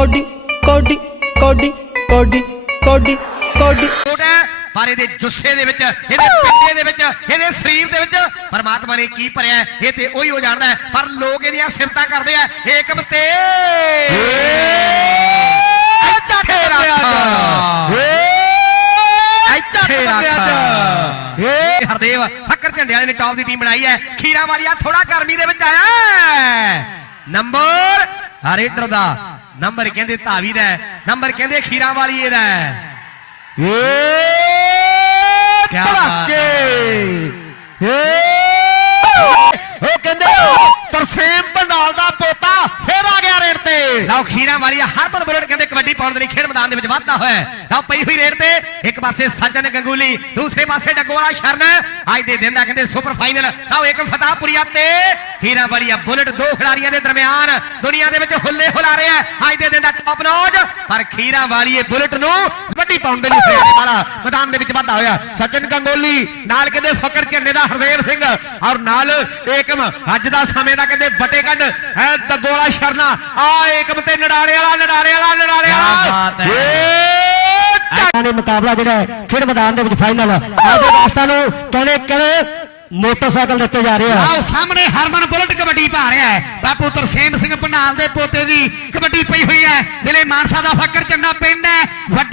Cody ਕੋਡੀ ਕੋਡੀ ਕੋਡੀ ਕੋਡੀ ਕੋਡੀ ਛੋਟਾ ਹੈ, ਪਰ ਇਹਦੇ ਜੁੱਸੇ ਦੇ ਵਿੱਚ ਇਹਦੇ ਪਿੰਡੇ ਦੇ ਵਿੱਚ ਇਹਦੇ ਸਰੀਰ ਦੇ ਵਿੱਚ ਪਰਮਾਤਮਾ ਨੇ ਕੀ ਭਰਿਆ ਹੈ, ਇਹ ਤੇ ਉਹੀ ਹੋ ਜਾਣਦਾ ਹੈ। ਪਰ ਲੋਕ ਇਹਦੀਆਂ ਸਿਫਤਾਂ ਕਰਦੇ ਆ ਏਕਮ ਤੇ ਇੱਥੇ ਰੱਖ। ਇੱਥੇ ਰੱਖ। ਇਹ ਹਰਦੇਵ ਫੱਕਰ ਝੰਡੇ ਵਾਲੇ ਨੇ ਟੌਪ ਦੀ ਟੀਮ ਬਣਾਈ ਹੈ ਖੀਰਾ ਵਾਲੀਆ ਥੋੜਾ ਗਰਮੀ ਦੇ ਵਿੱਚ ਆਇਆ ਹੈ। ਨੰਬਰ ਹਰੇਟਰ ਦਾ ਨੰਬਰ ਕਹਿੰਦੇ ਧਾਵੀ ਦਾ ਨੰਬਰ ਕਹਿੰਦੇ ਖੀਰਾ ਵਾਲੀਏ ਦਾ ਹੈ। ਕਿਆ ਬਾਤ ਉਹ ਕਹਿੰਦੇ ਤਰਸੇਮ ਪੰਡਾਲ ਦਾ ਪੋਤਾ ਫੇਰ ਆ ਗਿਆ ਰੇਡ ਤੇ ਲਓ, ਖੀਰਾ ਵਾਲੀਆ ਹਰਪਨ ਬੁਲਟ ਕਹਿੰਦੇ ਕਬੱਡੀ ਪਾਉਣ ਦੇ ਲਈ ਖੇਡ ਮੈਦਾਨ ਦੇ ਵਿੱਚ ਵਾਧਾ ਹੋਇਆ ਲਓ, ਪਈ ਹੋਈ ਰੇਡ ਤੇ ਇੱਕ ਪਾਸੇ ਸੱਜਣ ਗੰਗੂਲੀ, ਦੂਸਰੇ ਪਾਸੇ ਡੱਗੋਵਾਲਾ ਸ਼ਰਨ। ਅੱਜ ਦੇ ਦਿਨ ਦਾ ਕਹਿੰਦੇ ਸੁਪਰ ਫਾਈਨਲ ਲਓ ਇੱਕ ਫਤਾਹਪੁਰੀਆ ਤੇ ਖੀਰਾ ਵਾਲੀਆ ਬੁਲਟ ਦੋ ਖਿਡਾਰੀਆਂ ਦੇ ਦਰਮਿਆਨ ਦੁਨੀਆ ਦੇ ਵਿੱਚ ਹੁੱਲੇ ਹੁਲਾ ਰਿਹਾ ਅੱਜ ਦੇ ਦਿਨ ਦਾ ਟੌਪ ਨੌਜ ਪਰ ਖੀਰਾ ਵਾਲੀਏ ਬੁਲਟ ਨੂੰ ਵੱਡੀ ਪਾਉਣ ਦੇ ਲਈ ਹਰਿਆਣੇ ਵਾਲਾ ਮੈਦਾਨ ਦੇ ਵਿੱਚ ਵਾਧਾ ਹੋਇਆ। ਸਚਿਨ ਗੰਗੋਲੀ ਨਾਲ ਕਹਿੰਦੇ ਫਕਰ ਝੰਡੇ ਦਾ ਹਰਦੇਵ ਸਿੰਘ ਔਰ ਨਾਲ ਏਕਮ ਅੱਜ ਦਾ ਸਮੇਂ ਦਾ ਕਹਿੰਦੇ ਬਟੇ ਕੱਢ ਹੈ ਦਗੋਲਾ ਸ਼ਰਨਾ। ਆ ਏਕਮ ਤੇ ਨਡਾਰੇ ਵਾਲਾ ਨਡਾਰੇ ਵਾਲਾ ਨਡਾਰੇ ਵਾਲਾ। ਬਾਤ ਹੈ। ਏ ਇਹਨਾਂ ਦੇ ਮੁਕਾਬਲਾ ਜਿਹੜਾ ਖੇਡ ਮੈਦਾਨ ਦੇ ਵਿੱਚ ਫਾਈਨਲ ਆਪਦੇ ਦੋਸਤਾਂ ਨੂੰ ਕਹਿੰਦੇ ਕਹਿੰਦੇ ਮੋਟਰਸਾਈਕਲ ਦਿੱਤੇ ਜਾ ਰਹੇ ਆ। ਆਓ ਸਾਹਮਣੇ ਹਰਮਨ ਬੁਲਟ ਕਬੱਡੀ ਪਾ ਰਿਹਾ ਹੈ। ਬਾਪੂ ਤਰਸੇਮ ਸਿੰਘ ਪੰਡਾਲ ਦੇ ਪੋਤੇ ਦੀ ਕਬੱਡੀ ਪਈ ਹੋਈ ਹੈ। ਜ਼ਿਲ੍ਹੇ ਮਾਨਸਾ ਦਾ ਫੱਕਰ ਚੰਗਾ ਪਿੰਡ ਹੈ। ਕਬੱਡੀ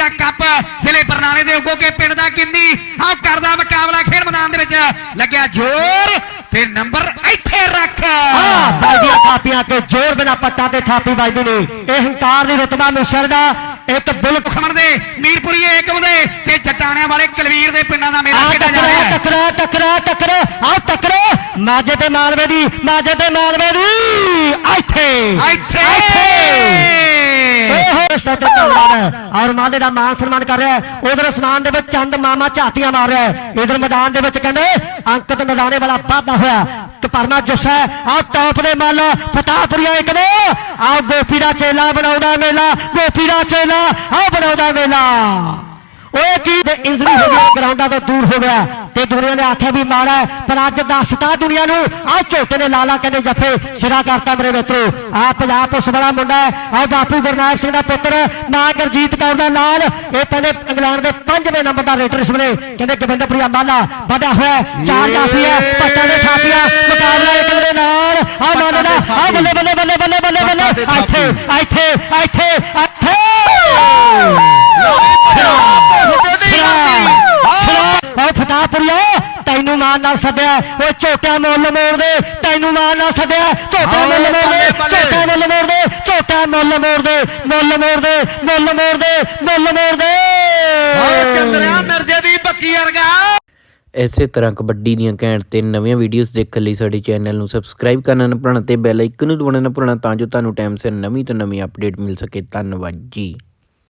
ਦਾ ਕੱਪ ਜ਼ਿਲ੍ਹੇ ਬਰਨਾਲੇ ਦੇ ਉਗੋਕੇ ਪਿੰਡ ਦਾ ਕਿੰਨੀ ਆ ਕਰਦਾ ਮੁਕਾਬਲਾ ਖੇਡ ਮੈਦਾਨ ਦੇ ਵਿੱਚ ਲੱਗਿਆ ਜ਼ੋਰ ਤੇ ਨੰਬਰ ਇੱਥੇ ਰੱਖ। ਹਾਂ ਬਾਜੀਆਂ ਥਾਪੀਆਂ ਤੇ ਜ਼ੋਰ ਬਿਨਾ ਪੱਟਾਂ ਤੇ ਥਾਪੀ ਵੱਜਦੀ ਨੇ ਇਹ ਹੰਕਾਰ ਦੀ ਰਤਬਾ ਮਿਸਰ ਦਾ ਇੱਕ ਖਮਣ ਦੇ ਮੀਰਪੁਰੀ ਏਕਮ ਦੇ ਤੇ ਜਟਾਣਿਆਂ ਵਾਲੇ ਕਲਵੀਰ ਦੇ ਪਿੰਡਾਂ ਦਾ ਮੇਲਾ ਖੇਡਿਆ ਜਾ ਰਿਹਾ ਟੱਕਰਾ ਟੱਕਰਾ ਟੱਕਰਾ ਆ ਟੱਕਰਾ। ਮਾਝੇ ਤੇ ਮਾਲਵੇ ਦੀ ਮਾਝੇ ਤੇ ਮਾਲਵੇ ਦੀ ਇੱਥੇ। ਇੱਥੇ। ਓਹੋ ਰਿਸ਼ਤਾ ਧੰਨਵਾਦ ਹੈ। ਔਰ ਮਾਦੇ ਦਾ ਮਾਨ ਸਨਮਾਨ ਕਰ ਰਿਹਾ ਹੈ। ਉਧਰ ਅਸਮਾਨ ਦੇ ਵਿੱਚ ਚੰਦ ਮਾਮਾ ਝਾਤੀਆਂ ਮਾਰ ਰਿਹਾ ਹੈ। ਇਧਰ ਮੈਦਾਨ ਦੇ ਵਿੱਚ ਕਹਿੰਦੇ ਅੰਕਿਤ ਨਦਾਣੇ ਵਾਲਾ ਵਾਧਾ ਹੋਇਆ। ਤੇ ਪਰਮਾ ਜੁੱਸਾ ਆ ਟੌਪ ਦੇ ਮੱਲ ਫਤਾਹਪੁਰੀਆ ਇੱਕ ਨੇ। ਆ ਗੋਪੀ ਦਾ ਚੇਲਾ ਬਣਾਉਂਦਾ ਮੇਲਾ। ਗੋਪੀ ਦਾ ਚੇਲਾ ਆ ਬਣਾਉਂਦਾ ਮੇਲਾ। ਓਏ ਕੀ ਤੇ ਇੰਜਰੀ ਹੋ ਗਿਆ ਗਰਾਊਂਡਾਂ ਤੋਂ ਦੂਰ ਹੋ ਗਿਆ। ਤੇ ਦੁਨੀਆ ਨੇ ਆਖਿਆ ਵੀ ਮਾੜਾ ਪਰ ਅੱਜ ਦੱਸਤਾ ਦੁਨੀਆ ਨੂੰ ਆ ਝੋਟੇ ਨੇ ਲਾਲਾ ਕਹਿੰਦੇ ਜੱਫੇ ਸਿਰਾ ਕਰਤਾ ਮੇਰੇ ਮਿੱਤਰੋ। ਆ ਪੰਜਾਬ ਪੁਲਿਸ ਵਾਲਾ ਮੁੰਡਾ ਆ ਬਾਪੂ ਗੁਰਨਾਮ ਸਿੰਘ ਦਾ ਪੁੱਤਰ ਮਾਂ ਗੁਰਜੀਤ ਕੌਰ ਦਾ ਨਾਲ ਇਹ ਕਹਿੰਦੇ ਇੰਗਲੈਂਡ ਦੇ ਪੰਜਵੇਂ ਨੰਬਰ ਦਾ ਰੇਟਰ ਇਸ ਵੇਲੇ ਕਹਿੰਦੇ ਗੋਬਿੰਦਪੁਰੀਆ ਮਾਲਾ ਵਧਿਆ ਹੋਇਆ ਚਾਰ ਜਾਫੀ ਹੈ ਪੱਟਾਂ ਦੇ ਥਾਪੀਆਂ ਮੁਕਾਬਲਾ ਇੱਕ ਦੇ ਨਾਲ ਆ ਮਾਲੇ ਦਾ ਆ ਬੱਲੇ ਬੱਲੇ ਬੱਲੇ ਬੱਲੇ ਬੱਲੇ ਬੱਲੇ ਇੱਥੇ ਇੱਥੇ ਇੱਥੇ ਇੱਥੇ ਓ ਫਤਾਹਪੁਰੀਆ ਤੈਨੂੰ ਮਾਨ ਨਾਲ ਸੱਦਿਆ। ਓ ਝੋਟਿਆਂ ਮੁੱਲ ਮੋੜ ਦੇ। ਤੈਨੂੰ ਮਾਨ ਨਾਲ ਸੱਦਿਆ। ਝੋਟਿਆਂ ਮੁੱਲ ਮੋੜ ਦੇ। ਝੋਟਿਆਂ ਮੁੱਲ ਮੋੜ ਦੇ। ਝੋਟਿਆਂ ਮੁੱਲ ਮੋੜ ਦੇ। ਮੁੱਲ ਮੋੜ ਦੇ। ਮੁੱਲ ਮੋੜ ਦੇ। ਮੁੱਲ ਮੋੜ ਦੇ। ਓ ਚੰਦਰਿਆ ਮਿਰਜੇ ਦੀ ਬੱਕੀ ਵਰਗਾ। ਇਸੇ ਤਰ੍ਹਾਂ ਕਬੱਡੀ ਦੀਆਂ ਘੈਂਟ ਤੇ ਨਵੀਆਂ ਵੀਡੀਓਜ਼ ਦੇਖਣ ਲਈ ਸਾਡੇ ਚੈਨਲ ਨੂੰ ਸਬਸਕ੍ਰਾਈਬ ਕਰਨਾ ਨਾ ਭੁੱਲਣਾ ਤੇ ਬੈਲ ਆਈਕਨ ਨੂੰ ਦਬਾਉਣਾ ਨਾ ਭੁੱਲਣਾ ਤਾਂ ਜੋ ਤੁਹਾਨੂੰ ਟਾਈਮ ਸਿਰ ਨਵੀਂ ਤੋਂ ਨਵੀਂ ਅਪਡੇਟ ਮਿਲ ਸਕੇ। ਧੰਨਵਾਦ ਜੀ।